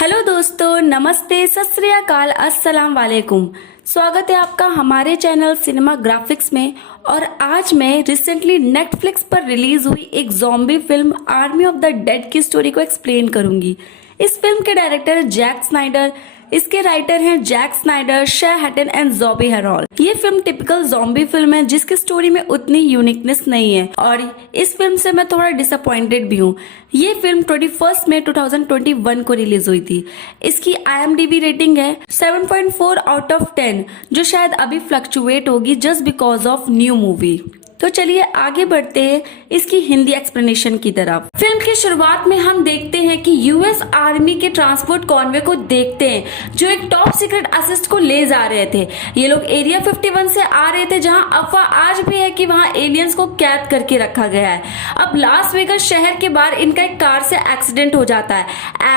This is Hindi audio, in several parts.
हेलो दोस्तों, नमस्ते, सत श्री अकाल, अस्सलाम वालेकुम। स्वागत है आपका हमारे चैनल सिनेमा ग्राफिक्स में। और आज मैं रिसेंटली नेटफ्लिक्स पर रिलीज हुई एक zombie film army of the dead की स्टोरी को एक्सप्लेन करूंगी। इस फिल्म के डायरेक्टर है जैक स्नाइडर, इसके राइटर हैं जैक स्नाइडर, शे हटन एंड ज़ॉबी हेरोल्ड। ये फिल्म टिपिकल ज़ॉम्बी फिल्म है जिसकी स्टोरी में उतनी यूनिकनेस नहीं है और इस फिल्म से मैं थोड़ा डिसअपॉइंटेड भी हूँ। ये फिल्म 21 मई 2021 को रिलीज हुई थी। इसकी IMDb रेटिंग है 7.4 आउट ऑफ 10, जो शायद अभी फ्लक्चुएट होगी just because of new movie. तो चलिए आगे बढ़ते हैं इसकी हिंदी एक्सप्लेनेशन की तरफ। फिल्म की शुरुआत में हम देखते हैं कि यूएस आर्मी के ट्रांसपोर्ट कॉन्वे को देखते हैं जो एक टॉप सीक्रेट असिस्ट को ले जा रहे थे। ये लोग एरिया 51 से आ रहे थे जहां अफवाह आज भी है कि वहां एलियंस को कैद करके रखा गया है। अब लास वेगस शहर के बाहर इनका एक कार से एक्सीडेंट हो जाता है।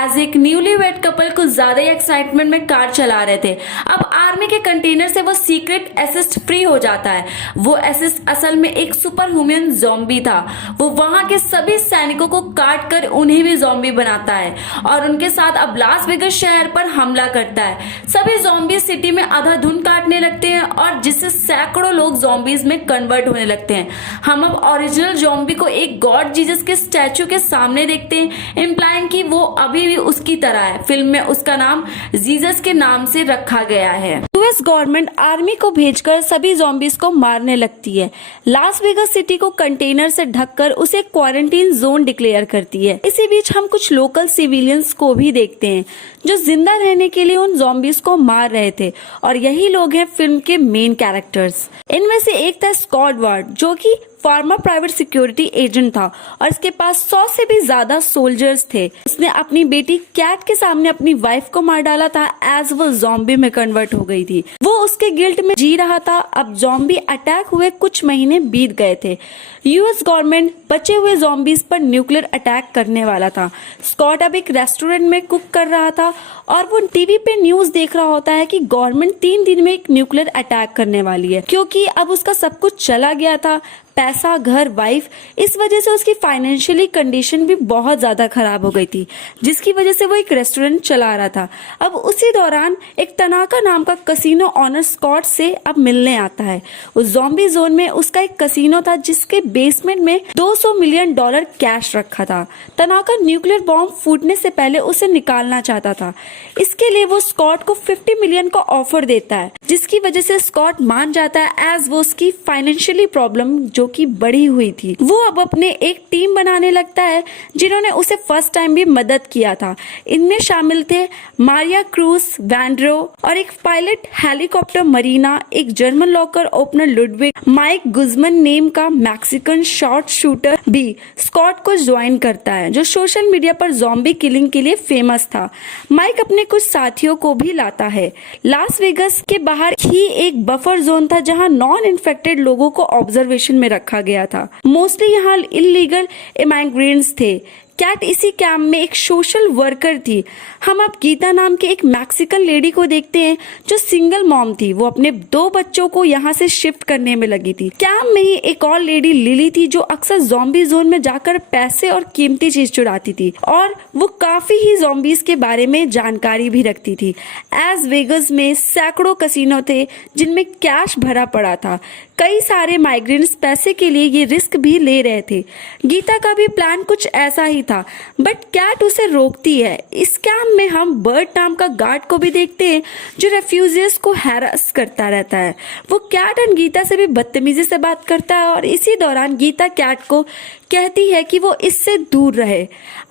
एज एक न्यूली वेड कपल कुछ ज्यादा ही एक्साइटमेंट में कार चला रहे थे। अब आर्मी के कंटेनर से वो सीक्रेट असिस्ट फ्री हो जाता है। वो असिस्ट असल में एक सुपर ह्यूमन ज़ॉम्बी था। वो वहां के सभी सैनिकों को काट कर उन्हें भी ज़ॉम्बी बनाता है और उनके साथ अब लास वेगस शहर पर हमला करता है। सभी ज़ॉम्बी सिटी में अंधाधुंध काटने लगते हैं और जिससे सैकड़ों लोग ज़ॉम्बीज में कन्वर्ट होने लगते हैं। हम अब ओरिजिनल ज़ॉम्बी को एक गॉड जीसस के स्टैचू के सामने देखते हैं, इंप्लाइंग कि वो अभी भी उसकी तरह है। फिल्म में उसका नाम जीसस के नाम से रखा गया है। यूएस गवर्नमेंट आर्मी को भेजकर सभी ज़ॉम्बीज को मारने लगती है। लास वेगस सिटी को कंटेनर से ढककर उसे क्वारंटीन जोन डिक्लेयर करती है। इसी बीच हम कुछ लोकल सिविलियंस को भी देखते हैं जो जिंदा रहने के लिए उन ज़ॉम्बीज को मार रहे थे और यही लोग हैं फिल्म के मेन कैरेक्टर्स। इनमें से एक था स्कॉट वार्ड जो कि फॉर्मर प्राइवेट सिक्योरिटी एजेंट था और इसके पास 100 से भी ज्यादा सोल्जर्स थे। उसने अपनी बेटी कैट के सामने अपनी वाइफ को मार डाला था एज वो ज़ॉम्बी में कन्वर्ट हो गई थी। वो उसके गिल्ट में जी रहा था। अब ज़ॉम्बी अटैक हुए कुछ महीने बीत गए थे। यूएस गवर्नमेंट बचे हुए ज़ॉम्बीज पर न्यूक्लियर अटैक करने वाला था। स्कॉट अब एक रेस्टोरेंट में कुक कर रहा था और वो टीवी पे न्यूज देख रहा होता है कि गवर्नमेंट 3 दिन में एक न्यूक्लियर अटैक करने वाली है। क्योंकि अब उसका सब कुछ चला गया था, पैसा, घर, वाइफ, इस वजह से उसकी फाइनेंशियली कंडीशन भी बहुत ज्यादा खराब हो गई थी, जिसकी वजह से वो एक रेस्टोरेंट चला रहा था। अब उसी दौरान एक तनाका नाम का कसिनो ऑनर स्कॉट से अब मिलने आता है। उस ज़ॉम्बी जोन में उसका एक कसिनो था जिसके बेसमेंट में $200 मिलियन कैश रखा था। तनाका न्यूक्लियर बॉम्ब फूटने से पहले उसे निकालना चाहता था। इसके लिए वो स्कॉट को 50 मिलियन का ऑफर देता है, जिसकी वजह से स्कॉट मान जाता है एज वो उसकी फाइनेंशियली प्रॉब्लम जो की बड़ी हुई थी। वो अब अपने एक टीम बनाने लगता है जिन्होंने उसे फर्स्ट टाइम भी मदद किया था। इनमें शामिल थे मारिया क्रूज वैंड्रो और एक पायलट हेलीकॉप्टर मरीना, एक German locker opener Ludwig, Mike Guzman name का मैक्सिकन शॉर्ट शूटर भी स्कॉट को ज्वाइन करता है जो सोशल मीडिया पर ज़ॉम्बी किलिंग के लिए फेमस था। माइक अपने कुछ साथियों को भी लाता है। लास वेगस के बाहर ही एक बफर जोन था जहां नॉन इन्फेक्टेड लोगों को ऑब्जर्वेशन में रखा गया था। मोस्टली यहाँ इलीगल इमाइग्रेंट्स थे। कैट इसी कैंप में एक सोशल वर्कर थी। हम अब गीता नाम के एक मैक्सिकन लेडी को देखते हैं जो सिंगल मॉम थी। वो अपने 2 बच्चों को यहाँ से शिफ्ट करने में लगी थी। कैंप में ही एक और लेडी लिली थी जो अक्सर ज़ॉम्बी जोन में जाकर पैसे और कीमती चीज चुराती थी और वो काफी ही ज़ॉम्बीज के बारे में जानकारी भी रखती थी। एज वेगस में सैकड़ों कसिनो थे जिनमें कैश भरा पड़ा था। कई सारे माइग्रेंट्स पैसे के लिए ये रिस्क भी ले रहे थे। गीता का भी प्लान कुछ ऐसा ही था, बट कैट उसे रोकती है। इस कैंप में हम बर्ड नाम का गार्ड को भी देखते हैं जो रेफ्यूजियस को हैरास करता रहता है। वो कैट और गीता से भी बदतमीजी से बात करता है और इसी दौरान गीता कैट को कहती है कि वो इससे दूर रहे।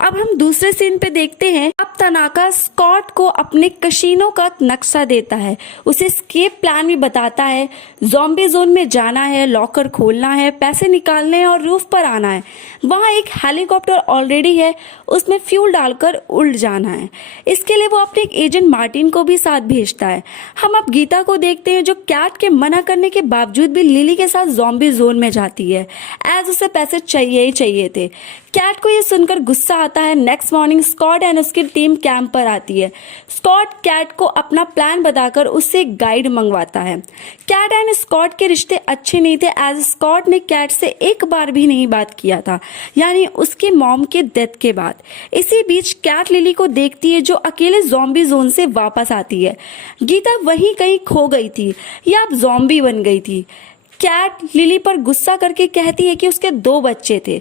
अब हम दूसरे सीन पे देखते हैं। अब तनाका स्कॉट को अपने कसिनो का नक्शा देता है, उसे एस्केप प्लान भी बताता है। ज़ॉम्बी जोन में जाना है, लॉकर खोलना है, पैसे निकालने हैं और रूफ पर आना है। वहाँ एक हेलीकॉप्टर ऑलरेडी है, उसमें फ्यूल डालकर उड़ जाना है। इसके लिए वो अपने एक एजेंट मार्टिन को भी साथ भेजता है। हम अब गीता को देखते हैं जो कैट के मना करने के बावजूद भी लिली के साथ ज़ॉम्बी जोन में जाती है एज उसे पैसे चाहिए चाहिए थे। कैट को ये सुनकर गुस्सा आता है। नेक्स्ट मॉर्निंग स्कॉट एंड उसकी टीम कैंप पर आती है। स्कॉट कैट को अपना प्लान बताकर उससे एक गाइड मंगवाता है। कैट एंड स्कॉट के रिश्ते अच्छे नहीं थे, एज स्कॉट ने कैट से एक बार भी नहीं बात किया था, यानी उसके मॉम के डेथ के बाद। इसी बीच कैट लिली को देखती है जो अकेले ज़ॉम्बी जोन से वापस आती है। गीता वहीं कहीं खो गई थी या अब ज़ॉम्बी बन गई थी। कैट लिली पर गुस्सा करके कहती है कि उसके 2 बच्चे थे।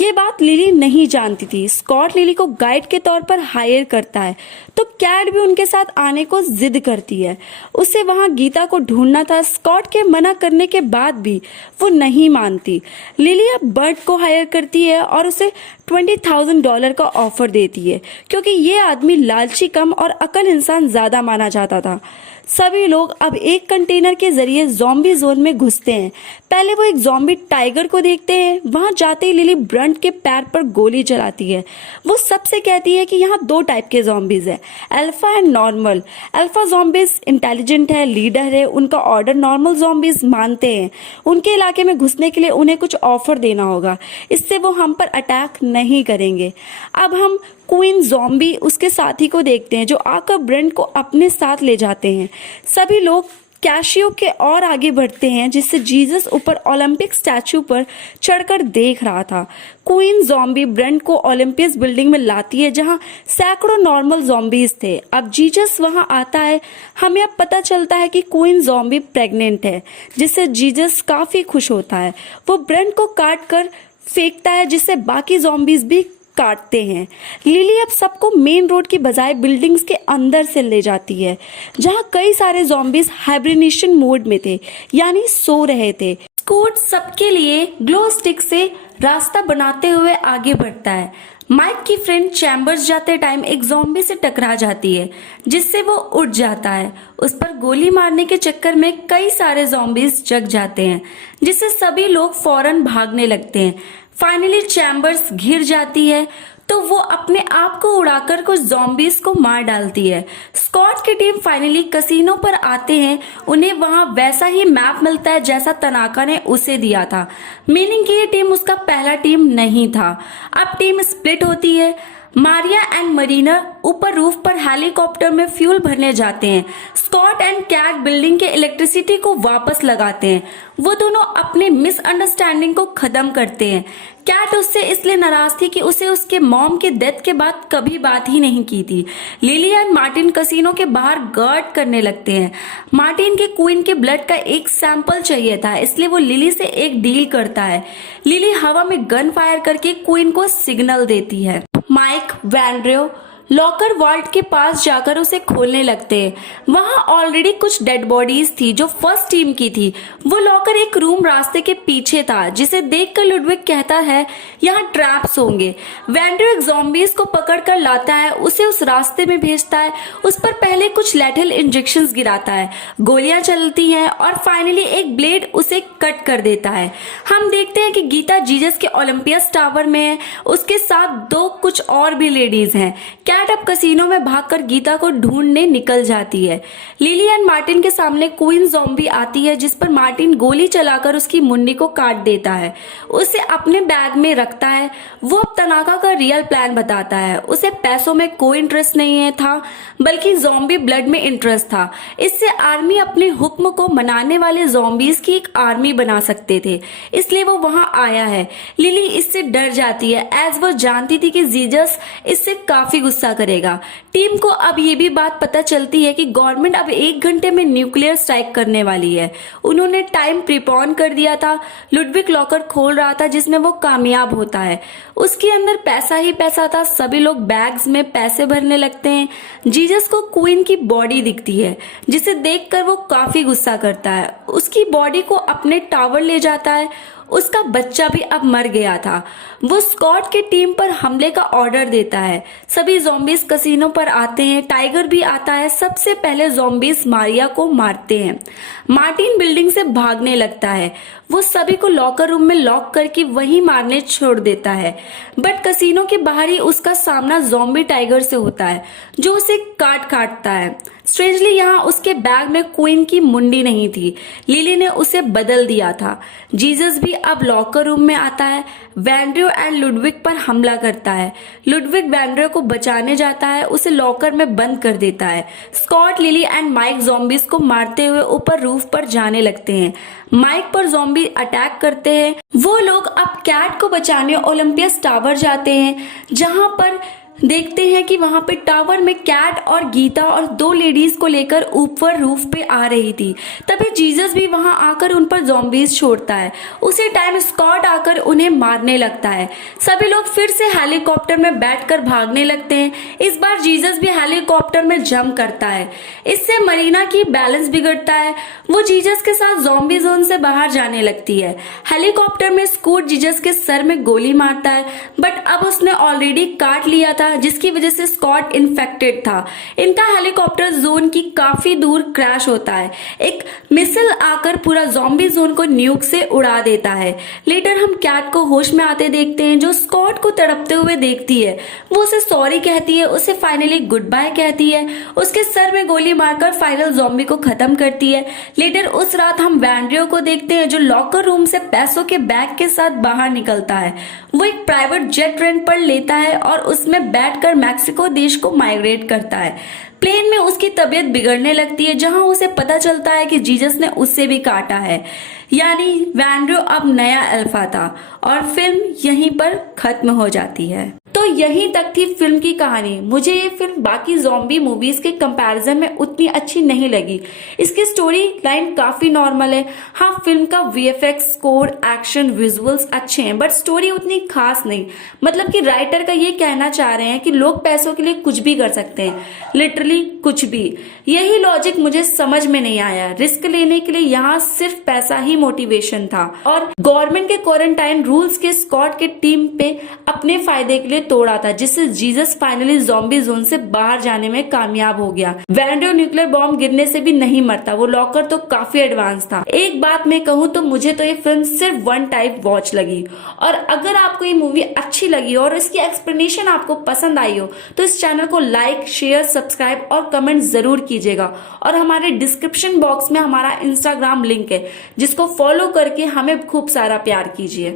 ये बात लिली नहीं जानती थी। स्कॉट लिली को गाइड के तौर पर हायर करता है तो कैट भी उनके साथ आने को जिद करती है। उसे वहां गीता को ढूंढना था। स्कॉट के मना करने के बाद भी वो नहीं मानती। लिली अब बर्ट को हायर करती है और उसे $20,000 का ऑफर देती है, क्योंकि ये आदमी लालची कम और अकल इंसान ज्यादा माना जाता था। सभी लोग अब एक कंटेनर के जरिए ज़ॉम्बी जोन में घुसते हैं। पहले वो एक ज़ॉम्बी टाइगर को देखते हैं। वहां जाते ही लिली ब्रंट के पैर पर गोली चलाती है। वो सबसे कहती है कि यहाँ 2 टाइप के ज़ॉम्बीज हैं, alpha and normal. Alpha zombies intelligent है, लीडर है, उनका ऑर्डर नॉर्मल ज़ॉम्बीज मानते हैं। उनके इलाके में घुसने के लिए उन्हें कुछ ऑफर देना होगा, इससे वो हम पर अटैक नहीं करेंगे। अब हम क्वीन ज़ॉम्बी उसके साथी को देखते हैं जो आकर ब्रेंट को अपने साथ ले जाते हैं। सभी लोग कैशियो के और आगे बढ़ते हैं, जिससे जीसस ऊपर ओलंपिक स्टैचू पर चढ़कर देख रहा था। क्वीन ज़ॉम्बी ब्रेंट को ओलंपियस बिल्डिंग में लाती है जहां सैकड़ों नॉर्मल ज़ॉम्बीज थे। अब जीसस वहां आता है। हमें अब पता चलता है कि क्वीन ज़ॉम्बी प्रेग्नेंट है, जिससे जीसस काफी खुश होता है। वो ब्रेंट को काट कर फेंकता है, जिससे बाकी ज़ॉम्बीज भी काटते हैं। लिली अब सबको मेन रोड की बजाय बिल्डिंग्स के अंदर से ले जाती है, जहां कई सारे ज़ॉम्बीज हाइब्रिनेशन मोड में थे, यानी सो रहे थे। स्कॉट सबके लिए ग्लो स्टिक से रास्ता बनाते हुए आगे बढ़ता है। माइक की फ्रेंड चैम्बर्स जाते टाइम एक ज़ॉम्बी से टकरा जाती है, जिससे वो उठ जाता है। उस पर गोली मारने के चक्कर में कई सारे ज़ॉम्बीज जग जाते हैं, जिससे सभी लोग फौरन भागने लगते हैं। फाइनली चैम्बर्स घिर जाती है तो वो अपने आप को उड़ाकर कुछ ज़ॉम्बीज को मार डालती है। स्कॉट की टीम फाइनली कसिनो पर आते हैं। उन्हें वहां वैसा ही मैप मिलता है जैसा तनाका ने उसे दिया था, मीनिंग कि ये टीम उसका पहला टीम नहीं था। अब टीम स्प्लिट होती है। मारिया एंड मरीना ऊपर रूफ पर हेलीकॉप्टर में फ्यूल भरने जाते हैं। स्कॉट एंड कैट बिल्डिंग के इलेक्ट्रिसिटी को वापस लगाते हैं। वो दोनों अपने मिसअंडरस्टैंडिंग को खत्म करते हैं। कैट उससे इसलिए नाराज थी कि उसे उसके मॉम के डेथ के बाद कभी बात ही नहीं की थी। लिली एंड मार्टिन कसिनो के बाहर गार्ड करने लगते हैं। मार्टिन के क्वीन के ब्लड का एक सैंपल चाहिए था, इसलिए वो लिली से एक डील करता है। लिली हवा में गन फायर करके क्वीन को सिग्नल देती है। माइक वैंड्रो लॉकर वाल्ट के पास जाकर उसे खोलने लगते हैं। वहां ऑलरेडी कुछ डेड बॉडीज थी जो फर्स्ट टीम की थी। वो लॉकर एक रूम रास्ते के पीछे था, जिसे देखकर लुडविग कहता है यहाँ ट्रैप्स होंगे। वैंड्रो एक ज़ॉम्बीज को पकड़ कर लाता है, उसे उस रास्ते में भेजता है। उस पर पहले कुछ लेटल इंजेक्शंस गिराता है, गोलियां चलती हैं और फाइनली एक ब्लेड उसे कट कर देता है। हम देखते हैं कि गीता जीसस के ओलंपियस टावर में है, उसके साथ 2 कुछ और भी लेडीज हैं। कैट अब कसिनो में भागकर गीता को ढूंढने निकल जाती है। लिली एंड मार्टिन के सामने क्वीन ज़ॉम्बी आती है, जिस पर मार्टिन गोली चलाकर उसकी मुंडी को काट देता है। उसे अपने बैग में रखता है। वो अब तनाका का रियल प्लान बताता है। उसे पैसों में कोई इंटरेस्ट नहीं था, बल्कि ज़ॉम्बी ब्लड में इंटरेस्ट था। इससे आर्मी अपने हुक्म को मनाने वाले ज़ॉम्बीज की एक आर्मी बना सकते थे, इसलिए वो वहां आया है। लिली इससे डर जाती है, एज वो जानती थी कि जीसस इससे काफी गुस्सा करेगा। टीम को अब ये भी बात पता चलती है कि गवर्नमेंट अब 1 घंटे में न्यूक्लियर स्ट्राइक करने वाली है। उन्होंने टाइम प्रीपोन कर दिया था। लुडविग लॉकर खोल रहा था, जिसमें वो कामयाब होता है। उसके अंदर पैसा ही पैसा था। सभी लोग बैग्स में पैसे भरने लगते हैं। जीसस को क्वीन की बॉडी दिखती है, जिसे देखकर वो काफी गुस्सा करता है। उसकी बॉडी को अपने टावर ले जाता है। उसका बच्चा भी अब मर गया था। वो स्कॉट की टीम पर हमले का ऑर्डर देता है। सभी ज़ॉम्बीज कसिनो पर आते हैं। टाइगर भी आता है। सबसे पहले ज़ॉम्बीज मारिया को मारते हैं। मार्टिन बिल्डिंग से भागने लगता है। वो सभी को लॉकर रूम में लॉक करके वहीं मारने छोड़ देता है। बट कसिनो के बाहर ही उसका सामना ज़ॉम्बी टाइगर से होता है, जो उसे काटता है। स्ट्रेंजली यहाँ उसके बैग में क्वीन की मुंडी नहीं थी। लिली ने उसे बदल दिया था। जीसस भी अब लॉकर रूम में आता है। वैंड्रो एंड लुडविग पर हमला करता है। लुडविग वैंड्रो को बचाने जाता है, उसे लॉकर में बंद कर देता है। Scott, Lily and Mike zombies को मारते हुए ऊपर रूफ पर जाने लगते हैं। माइक पर ज़ॉम्बी अटैक करते हैं। वो लोग अब कैट को बचाने ओलंपियस टावर जाते हैं, जहां पर देखते हैं कि वहां पे टावर में कैट और गीता और 2 लेडीज को लेकर ऊपर रूफ पे आ रही थी। तभी जीसस भी वहां आकर उन पर ज़ॉम्बीज छोड़ता है। उसी टाइम स्कॉट आकर उन्हें मारने लगता है। सभी लोग फिर से हेलीकॉप्टर में बैठकर भागने लगते हैं। इस बार जीसस भी हेलीकॉप्टर में जंप करता है। इससे मरीना की बैलेंस बिगड़ता है। वो जीसस के साथ ज़ॉम्बी जोन से बाहर जाने लगती है। हेलीकॉप्टर में स्कूट जीसस के सर में गोली मारता है, बट अब उसने ऑलरेडी काट लिया था, जिसकी वजह से स्कॉट इन्फेक्टेड था। इनका हेलीकॉप्टर जोन की काफी दूर क्रैश होता है। एक मिसाइल आकर पूरा ज़ॉम्बी जोन को न्यूक से उड़ा देता है। लेटर हम कैट को होश में आते देखते हैं, जो स्कॉट को तड़पते हुए देखती है। वो उसे सॉरी कहती है, उसे फाइनली गुड बाय कहती है, उसके सर में गोली मारकर फाइनल ज़ॉम्बी को खत्म करती है। लेटर उस रात हम वैंड्रो को देखते हैं, जो लॉकर रूम से पैसों के बैग के साथ बाहर निकलता है। वो एक प्राइवेट जेट रेंट पर लेता है और उसमें बैठकर मैक्सिको देश को माइग्रेट करता है। प्लेन में उसकी तबीयत बिगड़ने लगती है, जहां उसे पता चलता है कि जीसस ने उससे भी काटा है। यानी वैंड्रो अब नया अल्फा था और फिल्म यहीं पर खत्म हो जाती है। तो यहीं तक थी फिल्म की कहानी। मुझे ये फिल्म बाकी ज़ॉम्बी मूवीज के कंपैरिजन में उतनी अच्छी नहीं लगी। इसकी स्टोरी लाइन काफी नॉर्मल है। हाँ, फिल्म का वीएफएक्स, स्कोर, एक्शन, विजुअल्स अच्छे हैं, बट स्टोरी उतनी खास नहीं। मतलब कि राइटर का ये कहना चाह रहे हैं कि लोग पैसों के लिए कुछ भी कर सकते हैं, लिटरली कुछ भी। यही लॉजिक मुझे समझ में नहीं आया। रिस्क लेने के लिए यहाँ सिर्फ पैसा ही मोटिवेशन था और गवर्नमेंट के क्वारंटाइन रूल्स के स्कॉट के टीम पे अपने फायदे के लिए तोड़ा था, जिससे जीसस फाइनली ज़ॉम्बी जोन से बाहर जाने में कामयाब हो गया। वैंड्रो न्यूक्लियर बॉम्ब गिरने से भी नहीं मरता। वो लॉकर तो काफी एडवांस था। एक बात मैं कहूँ तो मुझे तो ये फिल्म सिर्फ वन टाइप वॉच लगी। और अगर आपको ये मूवी अच्छी लगी और इसकी एक्सप्लेनेशन आपको पसंद आई हो तो इस चैनल को लाइक, शेयर, सब्सक्राइब और कमेंट जरूर कीजिएगा। और हमारे डिस्क्रिप्शन बॉक्स में हमारा इंस्टाग्राम लिंक है, जिसको फॉलो करके हमें खूब सारा प्यार कीजिए।